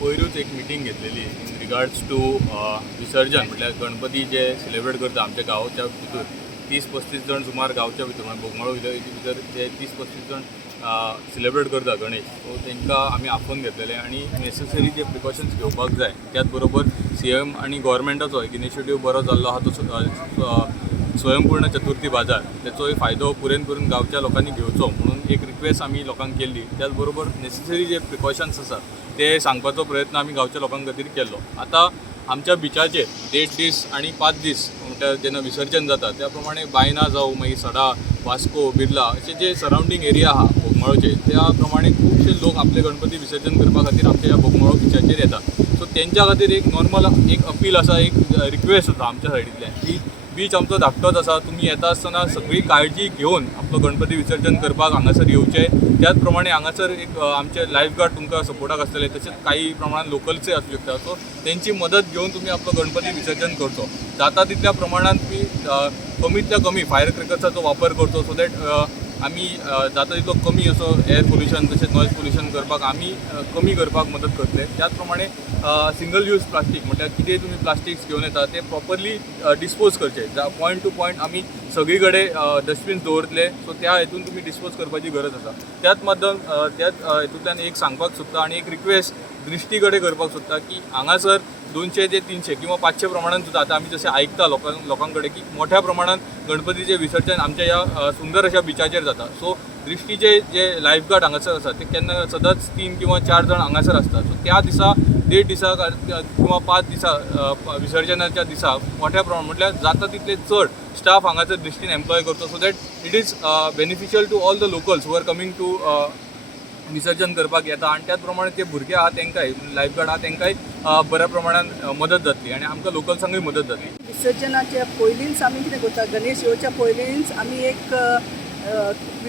पयरूच एक मिटींग घेतलेली in regards to विसर्जन म्हटल्यार गणपती जे सेलिब्रेट करता आमच्या गांवच्या भितर 30-35 जण सुमार गांवच्या भितर म्हणजे बोगमाळो भितर जे 30-35 जण सेलिब्रेट करता गणेश, सो तांकां आमी आफोवन घेतलेले आणि नेसेसरी जे प्रिकॉशन्स घेवपाक जाय त्याच बरोबर CM आणि गव्हर्मेंटाचो एक इनिशिएटीव बरो जाल्लो आहा तो स्वयंपूर्ण चतुर्थी बाजार त्याचोय फायदो पुरेन करून गांवच्या लोकांनी घेवचो म्हणून एक रिक्वेस्ट आमी लोकांक केल्ली. त्याच बरोबर नेसेसरी जे प्रिकॉशन्स आसा ते सांगपाचो प्रयत्न आमी गांवच्या लोकां खातीर केल्लो. आतां आमच्या बिचाचेर 1.5 दीस आणि 5 दीस म्हणल्यार जेन्ना विसर्जन जाता त्या प्रमाणे बायना जावं मागीर सडा, वास्को, बिर्ला असे जे सरावंडींग एरिया आहा बोगमाळोचे त्या प्रमाणे खुबशे लोक आपले गणपती विसर्जन करपा खातीर आमच्या ह्या बोगमाळो बिचाचेर येतात. सो तेंच्या खातीर एक नॉर्मल एक अपील आसा, एक रिक्वेस्ट आसा आमच्या सायडींतल्यान की बीच आमचो धाकटोच आसा, तुम्ही येता आसतना सगळी काळजी घेवन आपलो गणपती विसर्जन करपाक हांगासर येवचे. त्याच प्रमाणे हांगासर एक आमचे लायफ गार्ड तुमकां सपोर्टाक आसतले, तशेंच काही प्रमाणात लोकल्सय आसूं शकता. सो तेंची मदत घेवन तुम्ही आपलो गणपती विसर्जन करचो. जाता तितल्या प्रमाणात तुम्ही कमीतल्या कमी फायर क्रॅकर्साचो वापर करचो, सो दॅट आमी जाता तितलो कमी असो एअर पोल्युशन तशेंच नॉयज पोल्युशन करपाक आमी कमी करपाक मदत करतले. त्याच प्रमाणे सिंगल यूज प्लास्टीक म्हटल्यार कितेंय तुमी प्लास्टिक्स घेवन येता ते प्रॉपरली डिस्पोज करचे. पॉयंट टू पॉयंट आमी सगळी कडेन डस्टबीन्स दवरतले, सो त्या हेतून तुमी डिस्पोज करपाची गरज आसा. त्याच हेतूंतल्यान एक सांगपाक सोदता आणि एक रिक्वेस्ट दृश्टी कडेन करपाक सोदता की हांगासर 200 ते 300 किंवा 500 प्रमाणात सुद्धा आता आम्ही जसे ऐकता लोकांकडे की मोठ्या प्रमाणात गणपतीचे विसर्जन आमच्या या सुंदर अशा बिचाचेर जाता. सो दृश्टीचे जे लायफ गार्ड हांगासर आसा ते केन्ना सदांच 3 किंवा 4 जण हांगासर आसतात. सो त्या दिसा 1.5 दिसा किंवा 5 दिसा विसर्जनाच्या दिसा मोठ्या प्रमाणात म्हटल्यार जाता तितले चड स्टाफ हांगासर दृश्टीन एम्प्लॉय करतो, so that it is beneficial to all the locals who are coming to विसर्जन करपाक येता. आणि त्याच प्रमाणे ते भुरगे आहा तांकांय लायफ गार्ड आहा तांकांय बऱ्या प्रमाणात मदत जातली आणि आमकां लोकल्सांकूय मदत जातली. विसर्जनाच्या पयलींच आमी कितें करता, गणेश येवच्या पयलींच आमी एक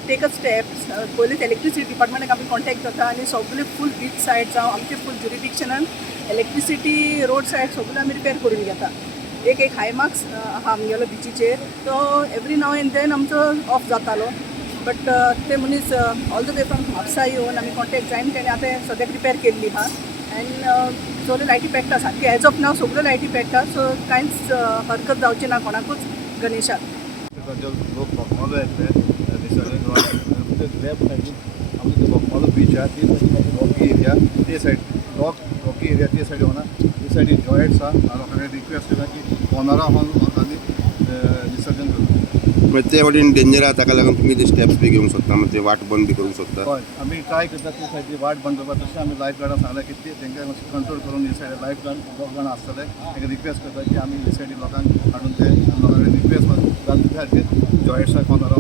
टेक अ स्टेप्स पयलींच इलेक्ट्रिसिटी डिपार्टमेंटाक आमी कॉन्टेक्ट जाता आणि सगळे फूल बीच सायड जावं आमचे फूल ज्युरिडिक्शनान इलेक्ट्रिसिटी रोड सायड सगळे आमी रिपेर करून घेता. एक हाय मार्क्स आहा आमगेलो बिचीचेर, तो एवरी नाव एंड देन आमचो ऑफ जातालो. बट ते मनीस all the way from Mapusa येवन आमी कॉन्टेक्ट जायन तेणे आतां सद्याक रिपेर केल्ली आहा एंड सगळ्यो लायटी पेट्टा सारकी एज ऑफ नाव सगळ्यो लायटी पेट्टा. सो कांयच हरकत जावची ना कोणाकूच गणेशाक. लोक बोगमालो येतले विसर्जन लेफ्ट सायडीन आमचे बोगमालो बीच आहा ती रॉकी एरिया ते सायड रॉकी एरिया ते सायड होना ते सायडीन जॉयट्स आहा. लोकांकडे रिक्वेस्ट केला की कोनारा आनी विसर्जन करता ते वाटेन डेंजर आहा ताका लागून तुमी ते स्टेप्स बी घेवंक सोदता, म्हणजे वाट बंद बी करूंक सोदता. हय आमी ट्राय करता ते सायडीन वाट बंद करपा. तशें आमी लायफ गार्डाक सांगलें की ते तांकां मातशें कंट्रोल करून हे सायड लायफ गार्ड दोग जाण आसतले तांकां रिक्वेस्ट करता की आमी हे सायडीन लोकांक हाडून ते लोकांकडे रिक्वेस्ट जाता सारके जॉयट्सा कोनारा